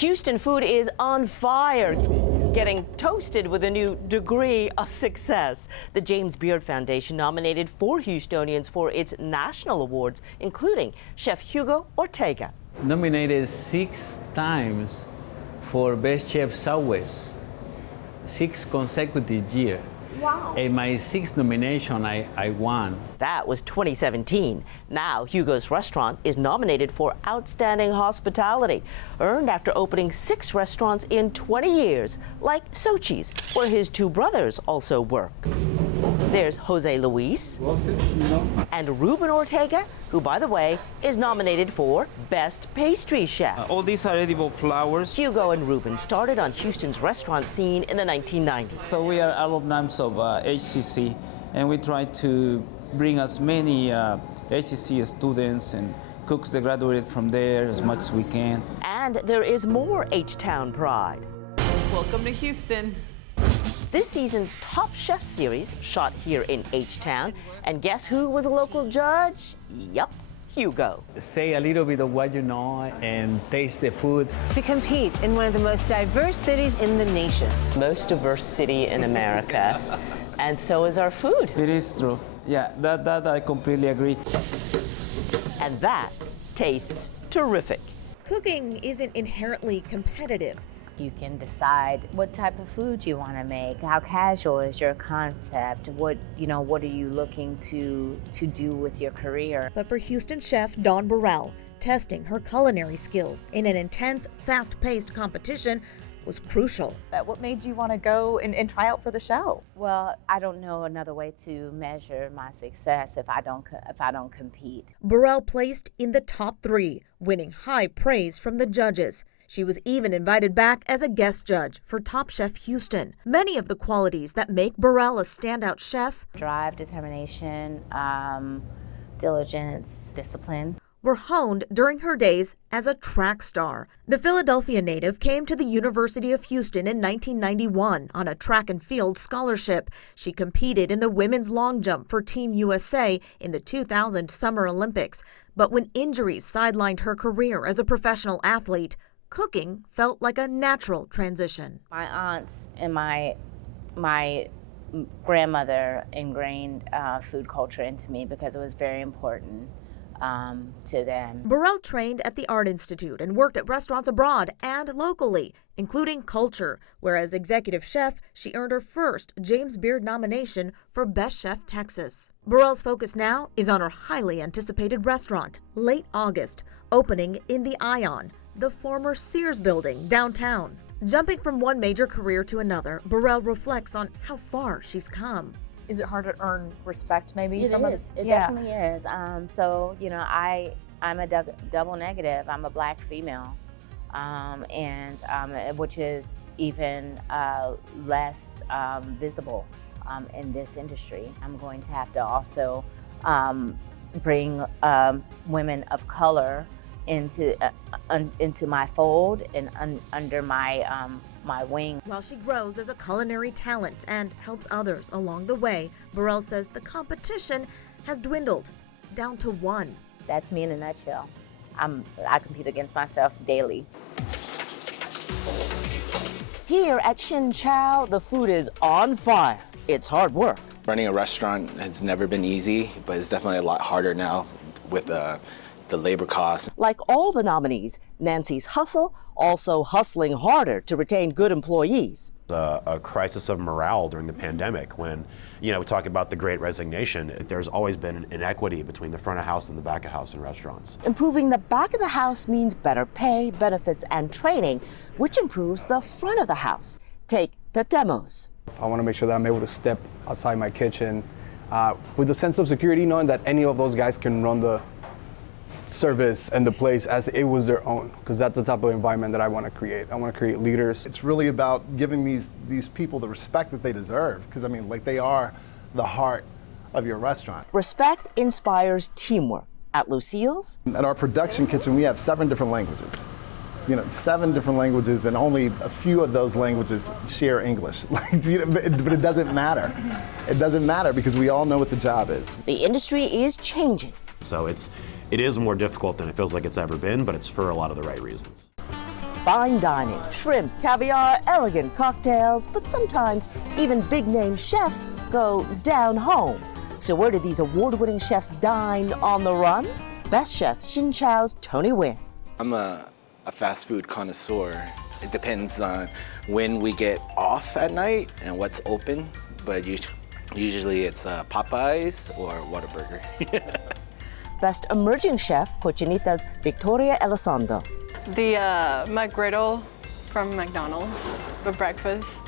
Houston food is on fire, getting toasted with a new degree of success. The James Beard Foundation nominated 4 Houstonians for its national awards, including Chef Hugo Ortega. Nominated 6 times for Best Chef Southwest, 6 consecutive years. Wow. In my 6th nomination, I won. That was 2017. Now, Hugo's restaurant is nominated for Outstanding Hospitality, earned after opening 6 restaurants in 20 years, like Sochi's, where his 2 brothers also work. There's Jose Luis and Ruben Ortega, who, by the way, is nominated for Best Pastry Chef. All these are edible flowers. Hugo and Ruben started on Houston's restaurant scene in the 1990s. So we are alumni of HCC, and we try to bring as many HCC students and cooks that graduated from there as much as we can. And there is more H-Town pride. Welcome to Houston. This season's Top Chef series shot here in H-Town. And guess who was a local judge? Yup, Hugo. Say a little bit of what you know and taste the food. To compete in one of the most diverse cities in the nation. Most diverse city in America. And so is our food. It is true. Yeah, that I completely agree. And that tastes terrific. Cooking isn't inherently competitive. You can decide what type of food you want to make. How casual is your concept? What are you looking to do with your career? But for Houston chef Dawn Burrell, testing her culinary skills in an intense, fast-paced competition was crucial. What made you want to go and try out for the show? Well, I don't know another way to measure my success if I don't compete. Burrell placed in the top 3, winning high praise from the judges. She was even invited back as a guest judge for Top Chef Houston. Many of the qualities that make Burrell a standout chef, Drive, determination, diligence, discipline, were honed during her days as a track star. The Philadelphia native came to the University of Houston in 1991 on a track and field scholarship. She competed in the women's long jump for Team USA in the 2000 Summer Olympics. But when injuries sidelined her career as a professional athlete, cooking felt like a natural transition. My aunts and my grandmother ingrained food culture into me because it was very important to them. Burrell trained at the Art Institute and worked at restaurants abroad and locally, including Culture, where as executive chef, she earned her first James Beard nomination for Best Chef Texas. Burrell's focus now is on her highly anticipated restaurant, late August, opening in the Ion, the former Sears building downtown. Jumping from one major career to another, Burrell reflects on how far she's come. Is it hard to earn respect, maybe? It is. It definitely is. So, I'm a double negative. I'm a Black female, which is even less visible in this industry. I'm going to have to also bring women of color into my fold and under my wing. While she grows as a culinary talent and helps others along the way, Burrell says the competition has dwindled down to 1. That's me in a nutshell. I compete against myself daily. Here at KHOU, the food is on fire. It's hard work. Running a restaurant has never been easy, but it's definitely a lot harder now with the labor costs. Like all the nominees, Nancy's hustle also hustling harder to retain good employees. A crisis of morale during the pandemic when, we talk about the Great Resignation. There's always been an inequity between the front of house and the back of house in restaurants. Improving the back of the house means better pay, benefits, and training, which improves the front of the house. Take the demos. I want to make sure that I'm able to step outside my kitchen with the sense of security, knowing that any of those guys can run the service and the place as it was their own, because that's the type of environment that I want to create. I want to create leaders. It's really about giving these people the respect that they deserve, because they are the heart of your restaurant. Respect inspires teamwork. At Lucille's, at our production kitchen, we have 7 different languages. 7 different languages, and only a few of those languages share English. But it doesn't matter. It doesn't matter because we all know what the job is. The industry is changing. So it is more difficult than it feels like it's ever been, but it's for a lot of the right reasons. fine dining, shrimp, caviar, elegant cocktails, but sometimes even big-name chefs go down home. So where did these award-winning chefs dine on the run? Best Chef KHOU's Tony Wynn. I'm a fast food connoisseur. It depends on when we get off at night and what's open, but usually it's Popeyes or Whataburger. Best Emerging Chef, Cochinita's Victoria Elizondo. The McGriddle from McDonald's for breakfast.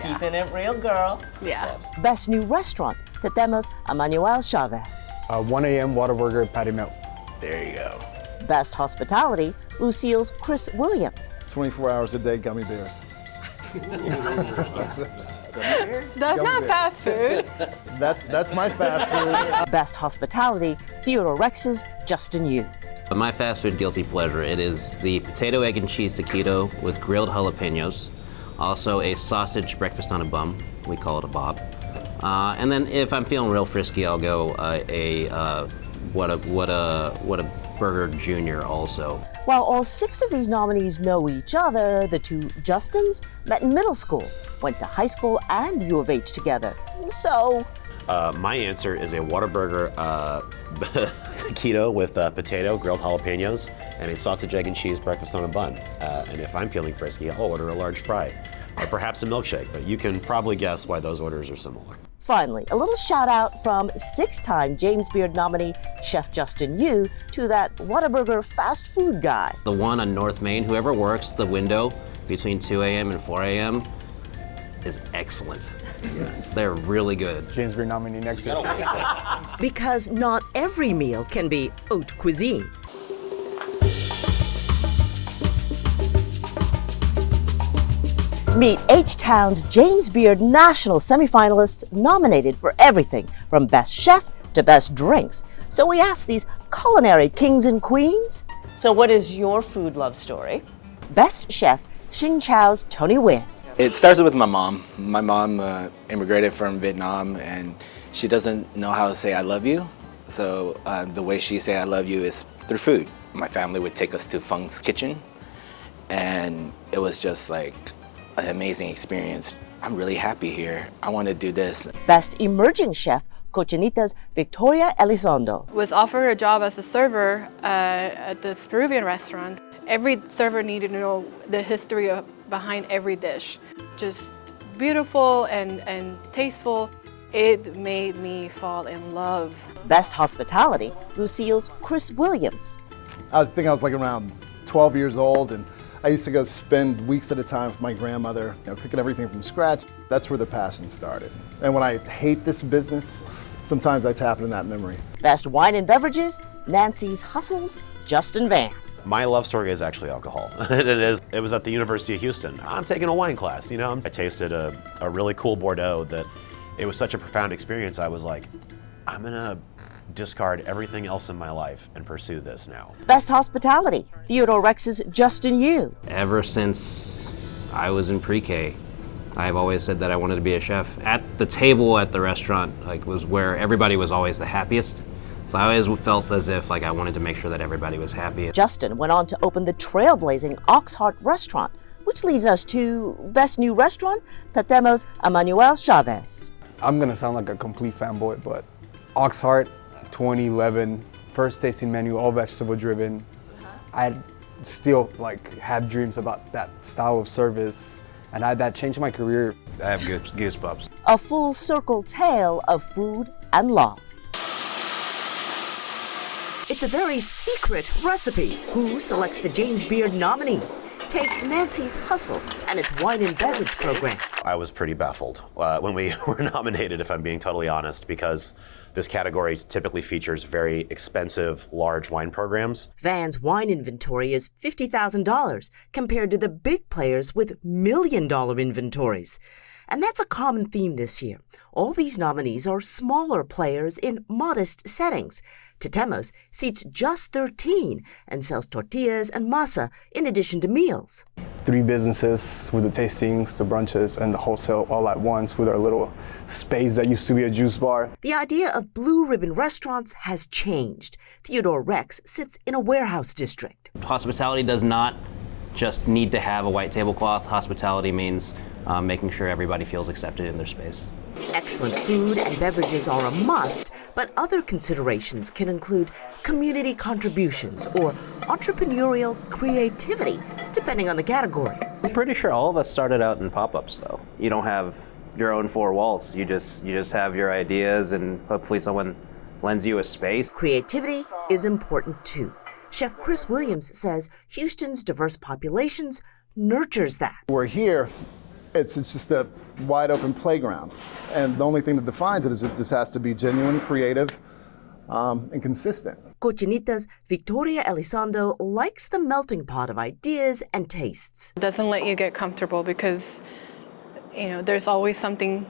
Keeping it real, girl. Yeah. Best New Restaurant, Tetemos Emmanuel Chavez. 1 a.m. Whataburger patty melt. There you go. Best Hospitality, Lucille's Chris Williams. 24 hours a day, gummy bears. That's not fast food. That's my fast food. Best Hospitality, Theodore Rex's Justin Yu. My fast food guilty pleasure, it is the potato, egg, and cheese taquito with grilled jalapenos. Also a sausage breakfast on a bun. We call it a bob. And then if I'm feeling real frisky, I'll go what a burger junior also. While all 6 of these nominees know each other, the 2 Justins met in middle school, went to high school and U of H together. So, my answer is a Whataburger taquito with potato, grilled jalapenos, and a sausage, egg, and cheese breakfast on a bun. And if I'm feeling frisky, I'll order a large fry, or perhaps a milkshake, but you can probably guess why those orders are similar. finally, a little shout out from 6-time James Beard nominee Chef Justin Yu to that Whataburger fast food guy. The one on North Main, whoever works the window between 2 a.m. and 4 a.m. is excellent. Yes. They're really good. James Beard nominee next year. Because not every meal can be haute cuisine. Meet H-Town's James Beard National semifinalists nominated for everything from Best Chef to Best Drinks. So we asked these culinary kings and queens, so what is your food love story? Best Chef, KHOU's Tony Wynn. It starts with my mom. My mom immigrated from Vietnam, and she doesn't know how to say I love you. So the way she say I love you is through food. My family would take us to Fung's Kitchen, and it was just like an amazing experience. I'm really happy here. I want to do this. Best Emerging Chef, Cochinita's Victoria Elizondo. Was offered a job as a server at this Peruvian restaurant. Every server needed to know the history behind every dish. Just beautiful and tasteful. It made me fall in love. Best Hospitality, Lucille's Chris Williams. I think I was like around 12 years old, and I used to go spend weeks at a time with my grandmother, cooking everything from scratch. That's where the passion started. And when I hate this business, sometimes I tap into that memory. Best Wine and Beverages, Nancy's Hustles, Justin Van. My love story is actually alcohol. It was at the University of Houston. I'm taking a wine class, I tasted a really cool Bordeaux that it was such a profound experience. I was like, I'm gonna discard everything else in my life and pursue this now. Best Hospitality, Theodore Rex's Justin Yu. Ever since I was in pre-K, I've always said that I wanted to be a chef. At the table at the restaurant, was where everybody was always the happiest. So I always felt as if I wanted to make sure that everybody was happy. Justin went on to open the trailblazing Oxheart restaurant, which leads us to Best New Restaurant, Tetemos Emmanuel Chavez. I'm gonna sound like a complete fanboy, but Oxheart, 2011, first tasting menu, all vegetable driven. I still have dreams about that style of service, and that changed my career. I have goosebumps. A full circle tale of food and love. It's a very secret recipe. Who selects the James Beard nominees? Take Nancy's Hustle and its wine and beverage program. I was pretty baffled when we were nominated, if I'm being totally honest, because this category typically features very expensive, large wine programs. Van's wine inventory is $50,000 compared to the big players with million-dollar inventories. And that's a common theme this year. All these nominees are smaller players in modest settings. Tetemos seats just 13 and sells tortillas and masa in addition to meals. 3 businesses with the tastings, the brunches, and the wholesale all at once with our little space that used to be a juice bar. The idea of blue ribbon restaurants has changed. Theodore Rex sits in a warehouse district. Hospitality does not just need to have a white tablecloth. Hospitality means making sure everybody feels accepted in their space. Excellent food and beverages are a must, but other considerations can include community contributions or entrepreneurial creativity, depending on the category. I'm pretty sure all of us started out in pop-ups, though. You don't have your own four walls. You just have your ideas, and hopefully someone lends you a space. Creativity is important too. Chef Chris Williams says Houston's diverse populations nurtures that. We're here, it's just a wide open playground. And the only thing that defines it is it just has to be genuine, creative, and consistent. Cochinita's Victoria Elizondo likes the melting pot of ideas and tastes. It doesn't let you get comfortable because, there's always something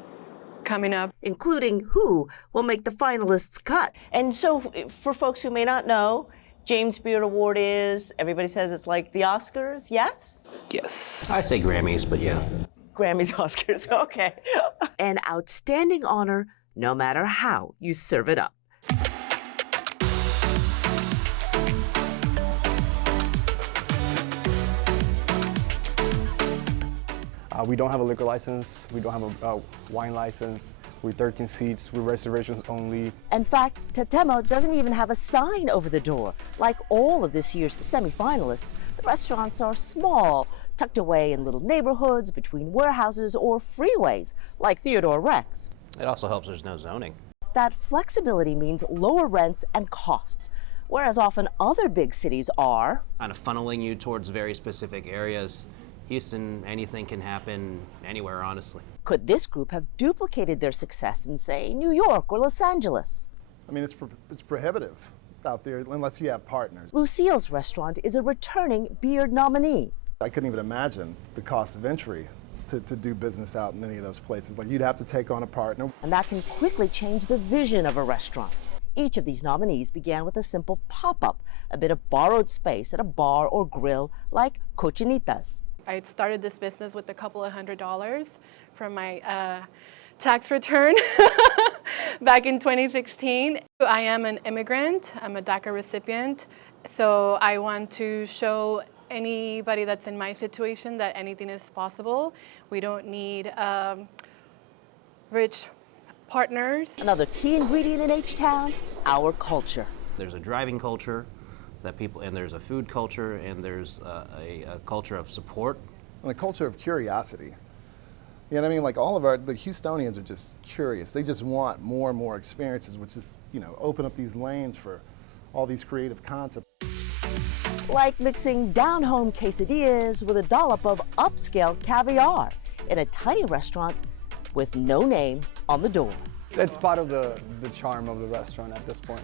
coming up. Including who will make the finalists cut. And so for folks who may not know, James Beard Award is, everybody says it's like the Oscars, yes? Yes. I say Grammys, but yeah. Grammys, Oscars, okay. An outstanding honor, no matter how you serve it up. We don't have a liquor license. We don't have a wine license. We're 13 seats. We're reservations only. In fact, Tetemo doesn't even have a sign over the door. Like all of this year's semifinalists, the restaurants are small, tucked away in little neighborhoods, between warehouses or freeways, like Theodore Rex. It also helps there's no zoning. That flexibility means lower rents and costs, whereas often other big cities are kind of funneling you towards very specific areas. Houston, anything can happen anywhere, honestly. Could this group have duplicated their success in, say, New York or Los Angeles? I mean, it's prohibitive out there unless you have partners. Lucille's restaurant is a returning Beard nominee. I couldn't even imagine the cost of entry to do business out in any of those places. Like, you'd have to take on a partner. And that can quickly change the vision of a restaurant. Each of these nominees began with a simple pop-up, a bit of borrowed space at a bar or grill like Cochinita's. I had started this business with a couple of $100s from my tax return back in 2016. I am an immigrant. I'm a DACA recipient. So I want to show anybody that's in my situation that anything is possible. We don't need rich partners. Another key ingredient in H-Town, our culture. There's a driving culture that people, and there's a food culture, and there's a culture of support. And a culture of curiosity. You know what I mean? Like, all of the Houstonians are just curious. They just want more and more experiences, which is, open up these lanes for all these creative concepts. Like mixing down-home quesadillas with a dollop of upscale caviar in a tiny restaurant with no name on the door. It's part of the charm of the restaurant at this point.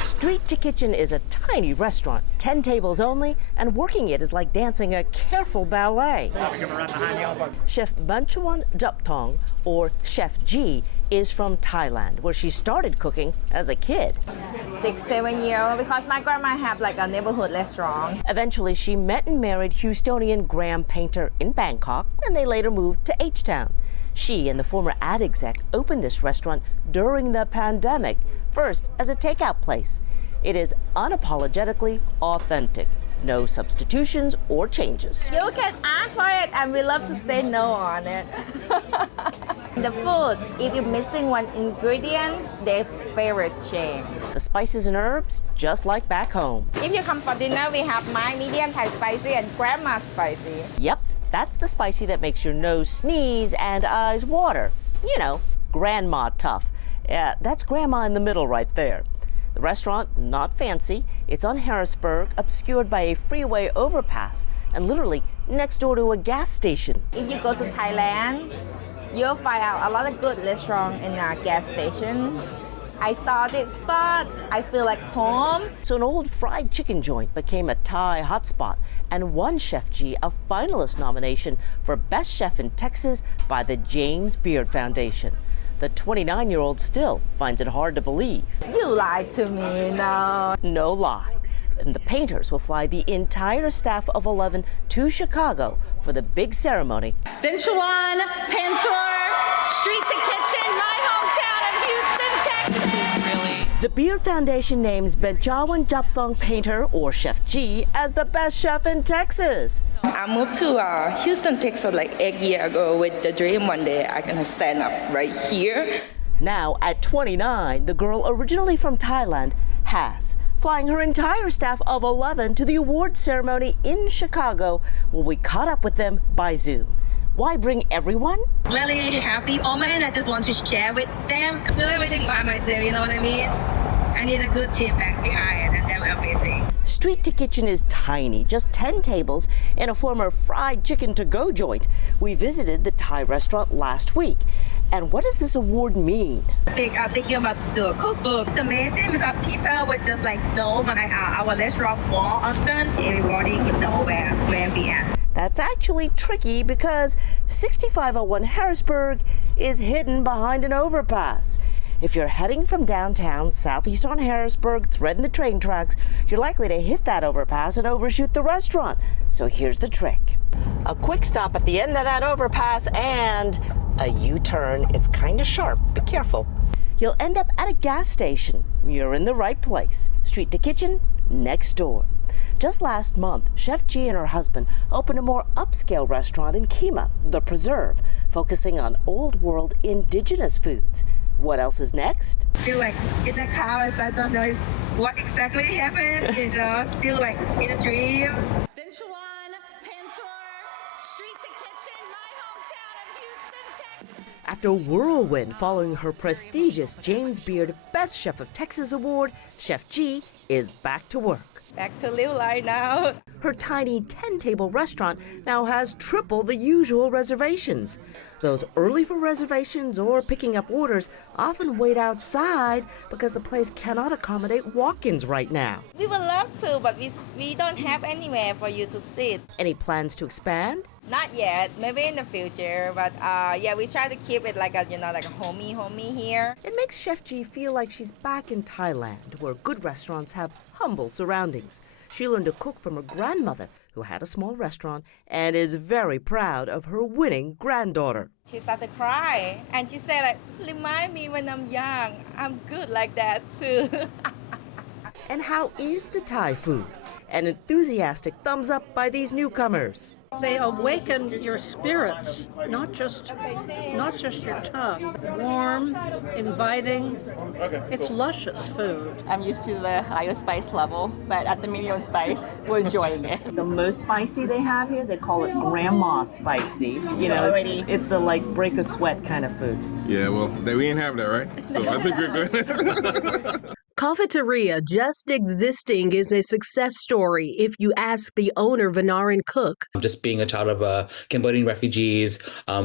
Street to Kitchen is a tiny restaurant, 10 tables only, and working it is like dancing a careful ballet. Chef Banchawan Japtong, or Chef G, is from Thailand, where she started cooking as a kid. 6-7 years old, because my grandma had like a neighborhood restaurant. Eventually, she met and married Houstonian Graham Painter in Bangkok, and they later moved to H-Town. She and the former ad exec opened this restaurant during the pandemic, first as a takeout place. It is unapologetically authentic. No substitutions or changes. You can ask for it, and we love to say no on it. The food, if you're missing one ingredient, their favorite change. The spices and herbs, just like back home. If you come for dinner, we have my medium Thai spicy and grandma spicy. Yep, that's the spicy that makes your nose sneeze and eyes water. You know, grandma tough. Yeah, that's grandma in the middle right there. The restaurant, not fancy. It's on Harrisburg, obscured by a freeway overpass, and literally next door to a gas station. If you go to Thailand, you'll find out a lot of good restaurants in our gas station. I saw this spot, I feel like home. So an old fried chicken joint became a Thai hotspot and won Chef G a finalist nomination for Best Chef in Texas by the James Beard Foundation. The 29-year-old still finds it hard to believe. You lied to me, no. No lie. And the Painters will fly the entire staff of 11 to Chicago for the big ceremony. Banchawan Painter, Street to Kitchen, my hometown of Houston, Texas. This is really The Beard Foundation names Benjawan Japthong Painter, or Chef G, as the best chef in Texas. I moved to Houston, Texas like 8 years ago with the dream one day I can stand up right here. Now, at 29, the girl originally from Thailand has flying her entire staff of 11 to the awards ceremony in Chicago, where we caught up with them by Zoom. Why bring everyone? Really happy moment. I just want to share with them. Do everything by myself, you know what I mean? I need a good team back behind, and they're amazing. Street to Kitchen is tiny, just 10 tables in a former fried chicken to-go joint. We visited the Thai restaurant last week. And what does this award mean? I'm thinking about to do a cookbook. It's amazing because people would just like know our restaurant more often. Everybody would know where we at. That's actually tricky because 6501 Harrisburg is hidden behind an overpass. If you're heading from downtown, southeast on Harrisburg, threading the train tracks, you're likely to hit that overpass and overshoot the restaurant. So here's the trick. A quick stop at the end of that overpass and a U-turn. It's kind of sharp. Be careful. You'll end up at a gas station. You're in the right place. Street to Kitchen, next door. Just last month, Chef G and her husband opened a more upscale restaurant in Kemah, The Preserve, focusing on old world indigenous foods. What else is next? Still like in the car, I don't know what exactly happened. You know, still like in a dream. After a whirlwind following her prestigious James Beard Best Chef of Texas Award, Chef G is back to work. Back to live life now. Her tiny 10-table restaurant now has triple the usual reservations. Those early for reservations or picking up orders often wait outside because the place cannot accommodate walk-ins right now. We would love to, but we don't have anywhere for you to sit. Any plans to expand? Not yet, maybe in the future, but yeah, we try to keep it like a, like a homey here. It makes Chef G feel like she's back in Thailand, where good restaurants have humble surroundings. She learned to cook from her grandmother, who had a small restaurant, and is very proud of her winning granddaughter. She started to cry, and she said, like, remind me when I'm young. I'm good like that too. And how is the Thai food? An enthusiastic thumbs up by these newcomers. They awaken your spirits, not just your tongue. Warm, inviting. It's luscious food. I'm used to the higher spice level, but at the medium spice, we're enjoying it. The most spicy they have here, they call it grandma spicy. You know, it's the like break a sweat kind of food. Yeah, well, we ain't have that, right? So I think we're good. Cafeteria just existing is a success story if you ask the owner, Vanaran Cook. Just being a child of Cambodian refugees, I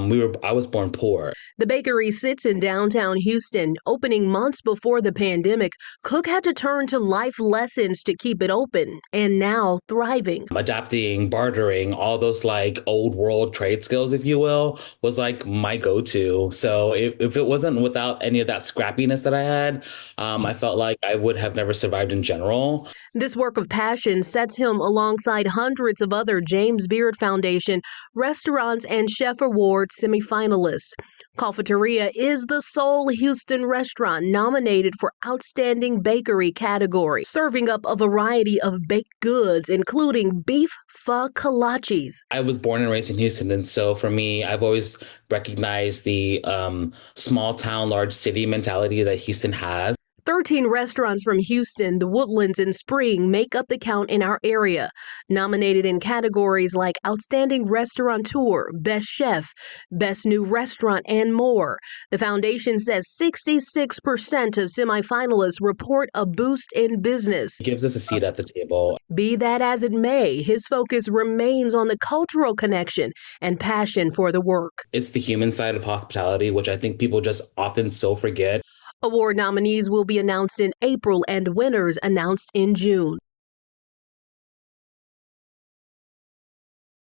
was born poor. The bakery sits in downtown Houston. Opening months before the pandemic, Cook had to turn to life lessons to keep it open, and now thriving. Adapting, bartering, all those like old world trade skills, if you will, was like my go-to. So if it wasn't without any of that scrappiness that I had, I felt like I would have never survived in general. This work of passion sets him alongside hundreds of other James Beard Foundation restaurants and chef award semifinalists. Cafeteria is the sole Houston restaurant nominated for Outstanding Bakery category, serving up a variety of baked goods, including beef pho kolaches. I was born and raised in Houston, and so for me, I've always recognized the small town, large city mentality that Houston has. 13 restaurants from Houston, the Woodlands, and Spring make up the count in our area, nominated in categories like Outstanding Restaurateur, Best Chef, Best New Restaurant, and more. The foundation says 66% of semifinalists report a boost in business. It gives us a seat at the table. Be that as it may, his focus remains on the cultural connection and passion for the work. It's the human side of hospitality, which I think people just often so forget. Award nominees will be announced in April and winners announced in June.